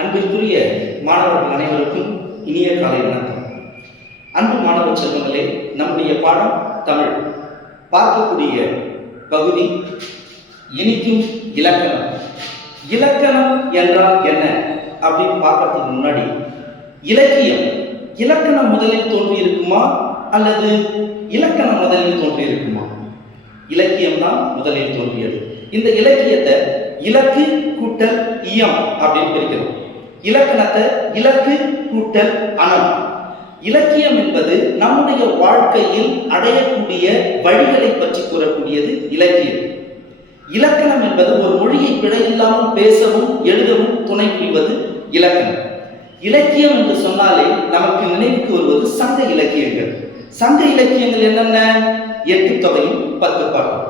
அன்பிற்குரிய மாணவர்கள் அனைவருக்கும் இனிய காலை வணக்கம். அன்பு மாணவ செல்வங்களே, நம்முடைய பாடம் தமிழ். பார்க்கக்கூடிய பகுதி இனிக்கும் இலக்கணம். இலக்கணம் என்றால் என்ன அப்படின்னு பார்க்கறதுக்கு முன்னாடி, இலக்கணம் முதலில் தோன்றி இருக்குமா அல்லது இலக்கணம் முதலில் தோன்றி இருக்குமா? இலக்கியம் தான் முதலில் தோன்றியது. இந்த இலக்கியத்தை இலக்கு கூட்டல் இயம் அப்படின்னு பிரிக்கிறோம். இலக்கணத்தை இலக்கு கூட்டல் அனம். இலக்கியம் என்பது நம்முடைய வாழ்க்கையில் அடையக்கூடிய வழிகளை பற்றி கூறக்கூடியது இலக்கியம். இலக்கணம் என்பது ஒரு மொழியை பிழையில்லாமல் பேசவும் எழுதவும் துணை புரிவது இலக்கணம். இலக்கியம் என்று சொன்னாலே நமக்கு நினைவுக்கு வருவது சங்க இலக்கியங்கள். சங்க இலக்கியங்கள் என்னென்ன? 8 தொகையும் 10 பாட்டும்.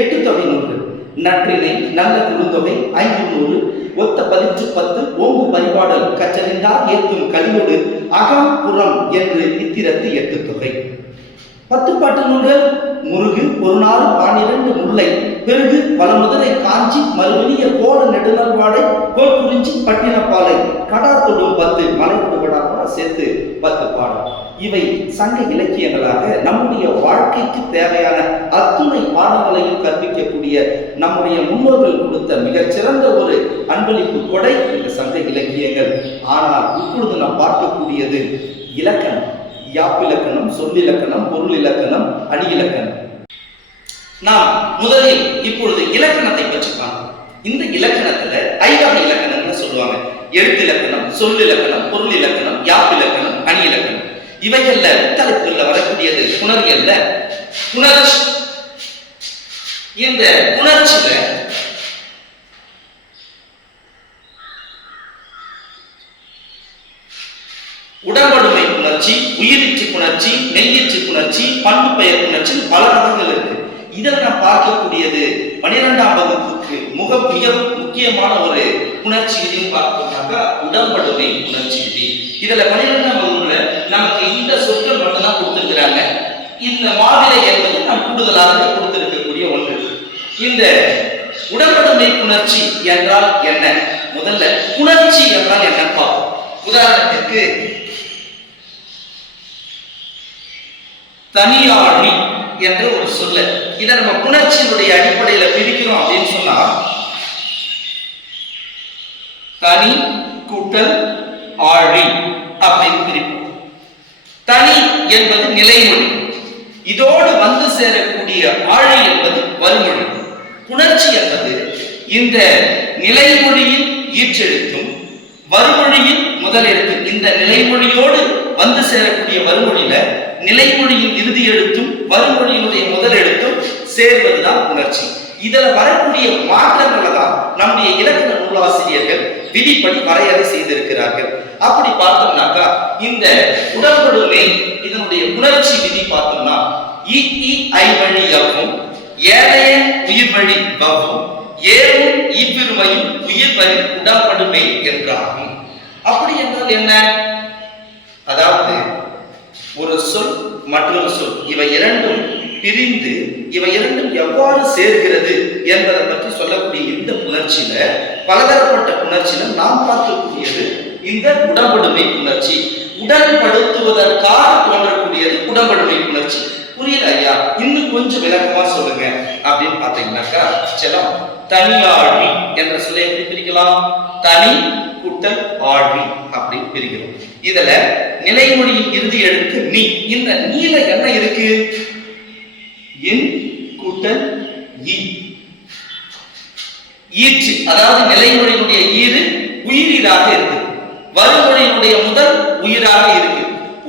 8 தொகை நூல்கள்: நற்றிணை, நல்ல குறுந்தொகை, 500, ஒத்த 10 ஓங்கு பரிபாடல், கற்றறிந்தார் ஏத்தும் கலியோடு, அகம் புறம் என்று இத்திரத்து 8 தொகை. 10 பாட்டு நூல்கள்: முருகு, ஒரு நாள், 12 முல்லை, பெருகு, வளமுதிரை, காஞ்சி, மறுவெளிய, கோல நெடுநல்வாடை, கோல் குறிஞ்சி, பட்டினப்பாலை, கடார் தொடும் 10, மலை கொடுபடாம சேர்த்து 10 பாடல். இவை சங்க இலக்கியங்களாக நம்முடைய வாழ்க்கைக்கு தேவையான அத்துணை பாடங்களையும் கற்பிக்கக்கூடிய நம்முடைய முன்னோர்கள் கொடுத்த மிகச்சிறந்த ஒரு அன்பளிப்பு கொடை இந்த சங்க இலக்கியங்கள். ஆனால் இப்பொழுது நாம் பார்க்கக்கூடியது இலக்கணம். யாப்பிலக்கணம், சொல்லிலக்கணம், பொருள் இலக்கணம், அணி இலக்கணம். நாம் முதலில் இப்பொழுது இலக்கணத்தை பற்றி பார்ப்போம். இந்த இலக்கணத்துல 5 வகை இலக்கணம்னு சொல்லுவாங்க. எழுத்து இலக்கணம், சொல் இலக்கணம், பொருள் இலக்கணம், யாப்பிலக்கணம், அணி இலக்கணம். இவைகள்ல தலைப்புல வரக்கூடியது புணரியல்ல, புணர்ச்சி. இந்த புணர்ச்சியில உடம்படுமை புணர்ச்சி, உயிரிற்று புணர்ச்சி, மெய்யிற்று புணர்ச்சி, பண்பு பெயர் புணர்ச்சி, பல வகைகள் இருக்கு. இதை நாம் பார்க்கக்கூடியது 12ஆம் வகுப்புக்கு மிக முக்கியமான ஒரு புணர்ச்சி விதின்னு பார்த்தோம்னாக்கா உடம்படுமை புணர்ச்சி விதி. இதுல 12ஆம் வகுப்புல நமக்கு இந்த சொற்கள் மட்டும்தான் கொடுத்திருக்கிறாங்க. இந்த மாதிரி என்பது நாம் கூடுதலாக கொடுத்திருக்கக்கூடிய ஒன்று. இந்த உடம்படுமை புணர்ச்சி என்றால் என்ன? முதல்ல புணர்ச்சி என்றால் என்ன பார்ப்போம். உதாரணத்திற்கு தனியாழி என்ற ஒரு சொல்ல, இதை நம்ம புணர்ச்சியினுடைய அடிப்படையில பிரிக்கிறோம் அப்படின்னு சொன்னா, தனி கூட்டல் ஆழி அப்படின்னு பிரிப்போம். தனி என்பது நிலைமொழி, இதோடு வந்து சேரக்கூடிய ஆழி என்பது வருமொழி. புணர்ச்சி என்பது இந்த நிலைமொழியின் ஈற்றெழுத்தும் வருமொழியின் முதல் எழுத்து, இந்த நிலைமொழியோடு வந்து சேரக்கூடிய வருமொழியில நிலைமொழியின் இறுதி எழுத்தும் வருமொழியினுடைய முதல் எழுத்தும் சேர்வதுதான் புணர்ச்சி. இதுல வரக்கூடிய மாற்றங்களை தான் நம்முடைய இலக்கண நூலாசிரியர்கள் விதிப்படி வரையறை செய்திருக்கிறார்கள். அப்படி பார்த்தோம்னாக்கா இந்த உடம்படுமை இதனுடைய புணர்ச்சி விதி பார்த்தோம்னா, ஐ வழி யவ்வும், ஏழைய உயிர் வழி வவ்வும், ஏவும் இவ்விருமையும் உயிர் வழி உடம்படுமை என்றாகும். அப்படி என்றால் என்ன? அதாவது ஒரு சொல் மற்றொரு சொல், இவை இரண்டும் பிரிந்து இவை இரண்டும் எவ்வாறு சேர்கிறது என்பதை பற்றி சொல்லக்கூடிய இந்த புணர்ச்சியில, பலதரப்பட்ட புணர்ச்சியில நாம் பார்க்கக்கூடியது இந்த உடம்படுமை புணர்ச்சி. உடன்படுத்துவதற்காக தோன்றக்கூடியது உடம்படுமை புணர்ச்சி. புரியல ஐயா? இன்னும் கொஞ்சம் விளக்கமா சொல்லுங்க அப்படின்னு பாத்தீங்கன்னாக்கா, செல்லம் தனியாழி என்ற சொல்லை எப்படி பிரிக்கலாம்? தனி கூட்டல் ஆழி அப்படின்னு பிரிக்கிறோம். இதுல நிலைமொழியின் இறுதி எழுத்து நீ. இந்த நீல என்ன இருக்கு? இன் கூட்டல் ஈ. ஈற்று, அதாவது நிலைமொழியினுடைய ஈறு உயிரீராக இருக்கு, வருமொழியினுடைய முதல் உயிராக இருக்கு.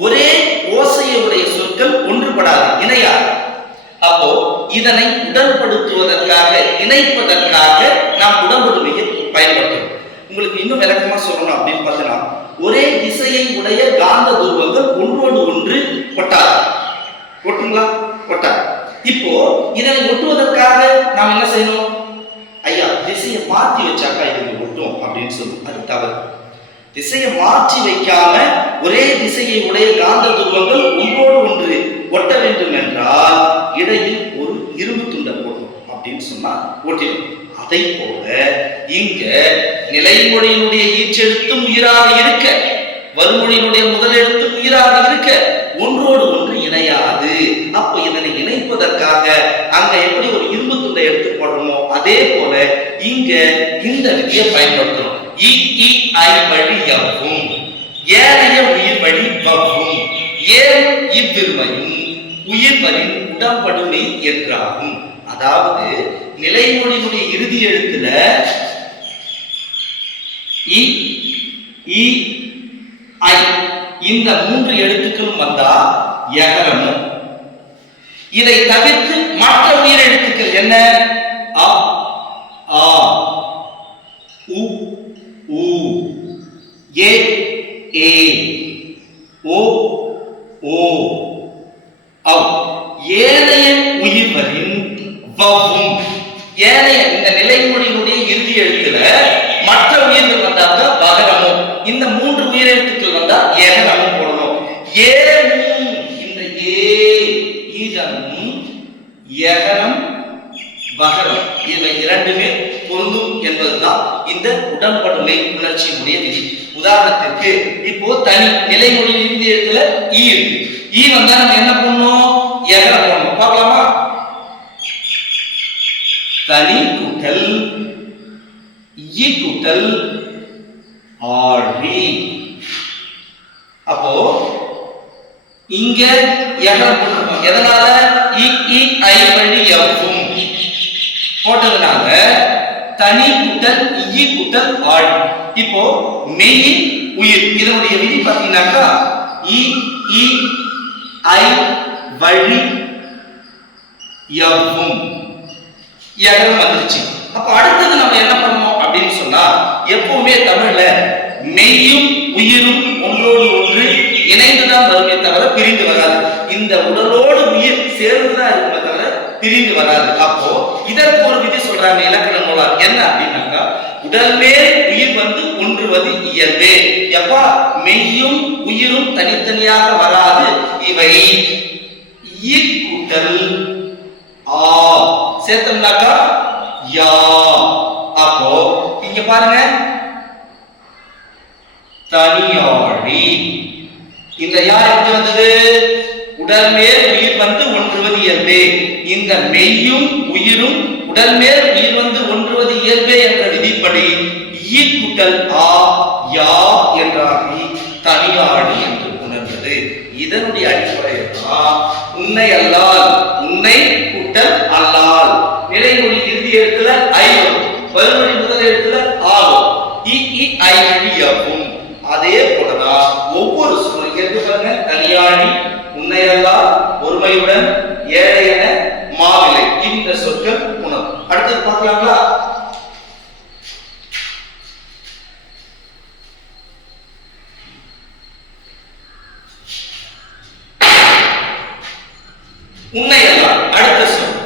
ஒரே ஓசையுடைய சொற்கள் ஒன்றுபடாது, இணையாது. அப்போ இதனை உடன்படுத்துவதற்காக, இணைப்பதற்காக நாம் உடன்படுமையை பயன்படுத்தும். உங்களுக்கு இன்னும் விளக்கமா சொல்லணும் அப்படின்னு பார்த்தீங்கன்னா, ஒரே திசையை உடைய காந்த துருவங்கள் ஒன்றோடு ஒன்று ஒட்டாது. ஒட்டுங்களா? ஒட்டாது. இப்போ இதனை ஒட்டுவதற்காக நாம் என்ன செய்யணும்? ஐயா, திசையை மாற்றி வச்சாக்கா இது ஒட்டும் அப்படின்னு சொல்லுவோம். அது தவறு. திசையை மாற்றி வைக்காம ஒரே திசையை உடைய காந்த துருவங்கள் ஒன்றோடு ஒன்று ஒட்ட வேண்டும் என்றால் இடையில் ஒரு இரும்பு துண்டை போடணும் அப்படின்னு சொன்னா ஒட்டிடும். அதை போல இங்க நிலைமொழியினுடைய மெய்ச்செழுத்தும் உயிராக இருக்க, வறுமொழியினுடைய முதல் எழுத்தும் உயிராக இருக்க, ஒன்றோடு ஒன்று இணையாது. அப்ப இதனை இணைப்பதற்காக அங்க எப்படி ஒரு இரும்பு துண்டை எடுத்து போடுறோமோ அதே போல இங்க இந்த விதியை பயன்படுத்தணும். இ இ ஐ வழி யவ்வும், ஏனைய உயிர் வழி வவ்வும், ஏன் இவ்விருமையும் உயிர்வரின் உடம்படுமை என்றாகும். அதாவது நிலைமொழியினுடைய இறுதி எழுத்துல இ இ ஐ இந்த 3 எழுத்துக்களும் வந்தா யகரமும், இதை தவிர்த்து மற்ற உயிர் எழுத்துக்கள் என்ன? அ ஆ உ ஊ ஏ ஏ ஓ ஓ அவ் ஏனைய உயிர்வரின் வவ்வும், ஏனைய இந்த நிலைமொழியினுடைய இறுதி எழுத்துல மற்ற உயிர்கள் வந்தாக்க வகரமும், இந்த 3 உயிர் எழுத்துக்கள் வந்தா ஏகரமும் போடணும். ஏனும் இந்த ஈஜமும் யகரம் வகரம் இவை இரண்டுமே பொருந்தும் என்பதுதான் இந்த உடன்படுமை உணர்ச்சியினுடைய விதி. உதாரணத்திற்கு இப்போ தனி நிலைமொழி இறுதி எழுத்துல ஈ இருக்கு. ஈ வந்தா நம்ம என்ன பண்ணணும்? யகரம் போடணும். பார்க்கலாமா? தனி கூட்டல் ஈ கூட்டல் ஆழி. அப்போ இங்க யகரம் போட்டுருக்கோம். எதனால? இ இ ஐ வழி யவ்வும் போட்டதுனால தனி கூட்டல் ஈ கூட்டல் ஆழி. இப்போ மெய் உயிர் இதனுடைய விதி பார்த்தீங்கன்னாக்கா இ இ ஐ வழி யவ்வும் யகரம் வந்துருச்சு. அப்ப அடுத்தது நம்ம என்ன பண்ணணும் அப்படின்னு சொன்னா, எப்பவுமே தமிழ்ல மெய்யும் உயிரும் ஒன்றோடு ஒன்று இணைந்துதான் வருமே தவிர பிரிந்து வராது. இந்த உடலோடு உயிர் சேர்ந்துதான் இருக்குமே தவிர பிரிந்து வராது. அப்போ இதற்கு ஒரு விதி சொல்றாங்க இலக்கண நூலார். என்ன அப்படின்னாக்கா, உடல் மேல் உயிர் வந்து ஒன்றுவது இயல்பே. எப்பா மெய்யும் உயிரும் தனித்தனியாக வராது. இவை ஈ கூட்டல் ஆ சேர்த்தோம்னாக்கா யா. அப்போ இங்க பாருங்க, தனியாழி. இந்த யா எப்படி வந்தது? உடல் மேல் உயிர் வந்து ஒன்றுவது இயல்பே. இந்த மெய்யும் உயிரும் உடல் மேல் உயிர் வந்து ஒன்றுவது இயல்பே என்ற விதிப்படி ஈ கூட்டல் ஆ யா என்றாகி தனியாழி என்று உணர்ந்தது. இதனுடைய அடிப்படையில் தான் உன்னை அல்லால், உன்னை கூட்டல் அல்லால், நிலைமொழி இறுதி எழுத்துல ஐ வரும், வறுமொழி முதல் எழுத்துல ஆகும், இ இ ஐ வழி யவ்வும். அதே போலதான் ஒவ்வொரு சொல் கேட்டு பாருங்க, தனியாழி, உன்னையல்லால், ஒருமையுடன், ஏழையென, மாவிலை, இந்த சொற்கள் உணவு. அடுத்தது பார்க்கலாங்களா? உன்னையல்லால் அடுத்த சொல்.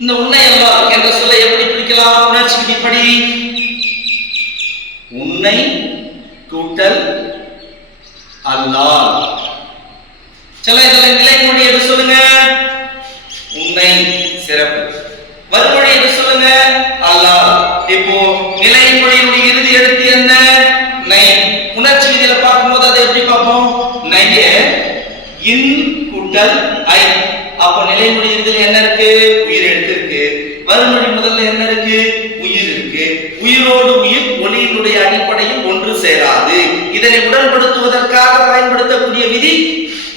இந்த உன்னையல்லால் என்ற சொல்லை எப்படி பிரிக்கலாம்? உணர்ச்சி விதிப்படி உன்னை கூட்டல் அல்லால். சில இதில் நிலைமொழி எது சொல்லுங்க? உன்னை சிறப்பு. வறுமொழி எது சொல்லுங்க? அல்லால். இப்போ நிலைமொழியினுடைய இறுதி எழுத்து என்ன? நை. உணர்ச்சி விதியில பார்க்கும்போது அதை எப்படி பார்ப்போம்? நைய இன் கூட்டல் ஐ. அப்போ நிலைமொழி இறுதியில் என்ன இருக்கு? உயிர் எழுத்து இருக்கு. வறுமொழி முதல்ல என்ன இருக்கு? உயிர் இருக்கு. உயிரோடு உயிர் ஒளியினுடைய அடிப்படையில் ஒன்று சேராது. இதனை உடன்படுத்துவதற்காக பயன்படுத்தக்கூடிய விதி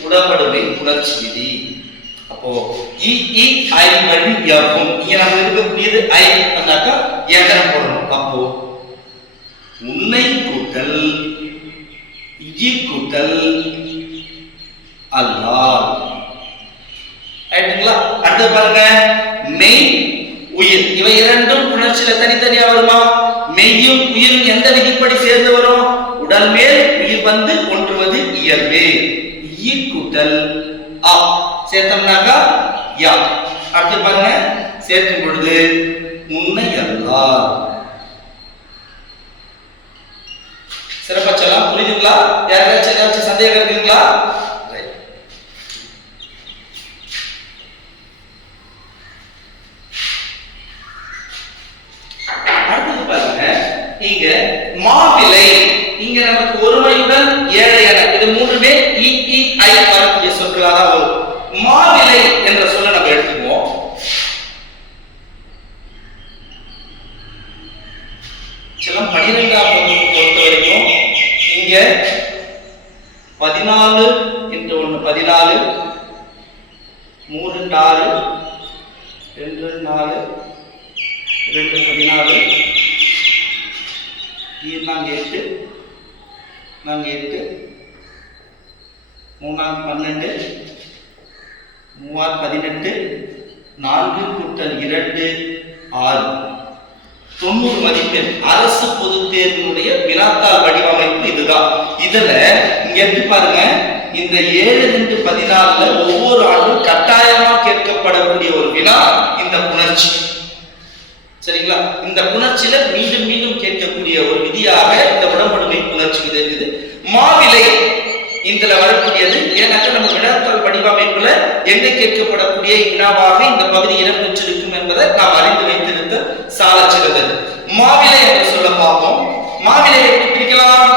உடன்படுமை உணர்ச்சி விதி. அப்போ இ இ ஐ வழி யவ்வும். இங்க நம்ம இருக்கக்கூடியது ஐ வந்தாக்கா ஏகரம் போடணும். அப்போ உன்னை கூட்டல் இ கூட்டல் அல்லால். ரைட்டுங்களா? அடுத்து பாருங்க, மெய் உயிர் இவை இரண்டும் உணர்ச்சியில தனித்தனியா வருமா? மெய்யும் உயிரும் எந்த விதிப்படி சேர்ந்து வரும்? உடல் மேல் உயிர் வந்து ஒன்றுவது இயல்பே. ஈ கூட்டல் ஆ சேர்த்தோம்னாக்கா யா. அடுத்து பாருங்க, சேர்க்கும் பொழுது உன்னை அல்லால். சிறப்பச்சலாம் புரியுதுங்களா? யாராச்சும் சந்தேகம் இருக்குங்களா? மாவிலை இங்க நமக்கு ஒருமையுடன் ஏழை என இது மூன்றுமே இ இ ஐ வரக்கூடிய சொற்களாக தான் வரும். மாவிலை என்ற சொல்ல நம்ம எடுத்துக்குவோம். சிலம் 12ஆம் வகுப்பு பொறுத்த வரைக்கும் இங்க 14 into 1 14 3 6 2 4 2 14 நாங்க 8 நாங்க 8 3 12 3 18 4 கூட்டல் 2 6 90 மதிப்பெண் அரசு பொதுத் தேர்வினுடைய வினாத்தாள் வடிவமைப்பு இதுதான். இதுல இங்க எப்படி பாருங்க, இந்த 7x14 ஒவ்வொரு ஆண்டும் கட்டாயமா கேட்கப்படக்கூடிய ஒரு வினா இந்த புணர்ச்சி. சரிங்களா? இந்த புணர்ச்சியில மீண்டும் மீண்டும் கேட்கக்கூடிய ஒரு விதியாக இந்த உடம்படுமை புணர்ச்சி இது இருக்குது. மாவிலை இதுல வரக்கூடியது ஏன்னாக்க நம்ம வினாத்தாள் வடிவமைப்புல எங்க கேட்கப்படக்கூடிய வினாவாக இந்த பகுதி இடம்பெற்றிருக்கும் என்பதை நாம் அறிந்து வைத்திருந்த சாலச்சிறந்தது. மாவிலை என்று சொல்ல பார்ப்போம். மாவிலை எப்படி பிரிக்கலாம்?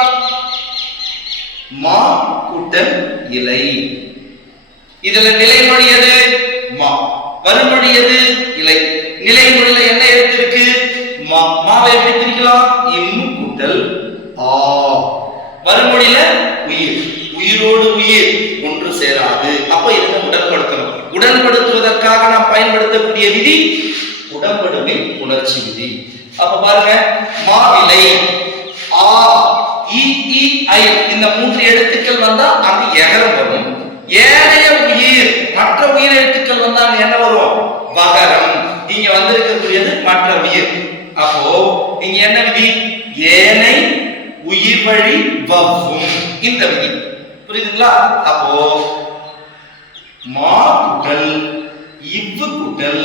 மா கூட்டல் இலை. இதுல நிலைமொழி எது? மா. வருமொழி எது? இலை. நிலைமொழியில என்ன எழுத்து இருக்கு? மா. மாவை எப்படி பிரிக்கலாம்? இம் கூட்டல் ஆ. வருமொழியில உயிர். உயிரோடு உயிர் ஒன்று சேராது. அப்ப இதை உடன்படுத்தணும். உடன்படுத்துவதற்காக நாம் பயன்படுத்தக்கூடிய விதி உடன்படுமை புணர்ச்சி விதி. அப்ப பாருங்க, மாவிலை ஆ இ இ ஐ இந்த மூன்று எழுத்துக்கள் வந்தா அங்க எகரம் வரும். ஏனைய உயிர் மற்ற உயிர் எழுத்துக்கள் வந்தா என்ன வரும்? வகரம். இங்க வந்திருக்கக்கூடியது மற்ற உயிர். அப்போ இங்க என்ன விதி? ஏனை உயிர் வழி வவ்வும் இந்த விதி. புரியுதுங்களா? அப்போ மா கூட்டல் இவ்வு கூட்டல்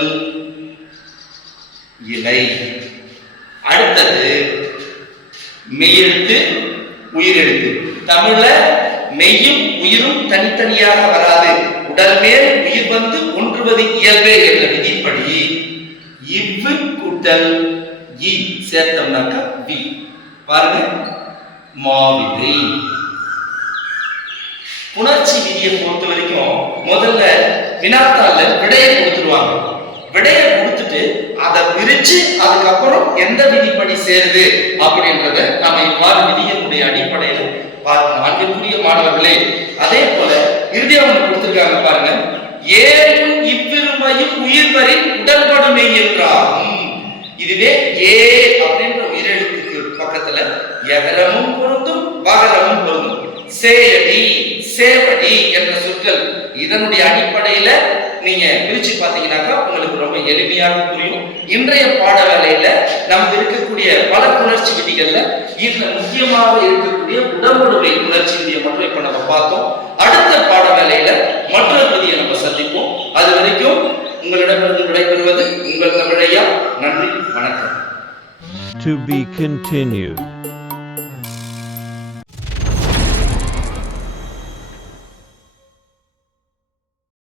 இலை. அடுத்தது மெய்யெழுத்து உயிரெழுத்து. தமிழ்ல மெய்யும் உயிரும் தனித்தனியாக வராது. உடல் மேல் உயிர் வந்து ஒன்றுவது இயல்பே என்ற விதிப்படி இவ்வு கூட்டல் இ சேர்த்தோம்னாக்க வி. பாருங்க, மாவிலை. புணர்ச்சி விதியை பொறுத்த வரைக்கும் முதல்ல வினாத்தாள்ல விடையை கொடுத்துருவாங்க. விடையை கொடுத்துட்டு அதை பிரிச்சு அதுக்கப்புறம் எந்த விதிப்படி சேருது அப்படின்றத நம்ம இவ்வாறு விதியினுடைய அடிப்படையில் பார்க்கணும். அன்புக்குரிய மாணவர்களே, அதே போல இறுதியா ஒன்று கொடுத்திருக்காங்க பாருங்க, ஏழும் இவ்விருமையும் உயிர்வரின் உடன்படுமை என்றாகும். இதுவே ஏ அப்படின்ற உயிரெழுத்துக்கு பக்கத்துல எகரமும் பொருந்தும் வகரமும் பொருந்தும். சேயடி சேவடி என்ற சொற்கள் இதனுடைய அடிப்படையில நீங்க பிரிச்சு பாத்தீங்கன்னாக்கா உங்களுக்கு ரொம்ப எளிமையாக புரியும். இன்றைய பாட வேலையில நமக்கு இருக்கக்கூடிய பல புணர்ச்சி விதிகள்ல இதுல முக்கியமாக இருக்கக்கூடிய உடம்படுமை புணர்ச்சி விதியை மட்டும் இப்ப நம்ம பார்த்தோம். அடுத்த பாட வேலையில மற்றொரு விதியை நம்ம சந்திப்போம். அது வரைக்கும் உங்களிடமிருந்து விடைபெறுவது உங்கள் தமிழையா. நன்றி, வணக்கம். To be continued.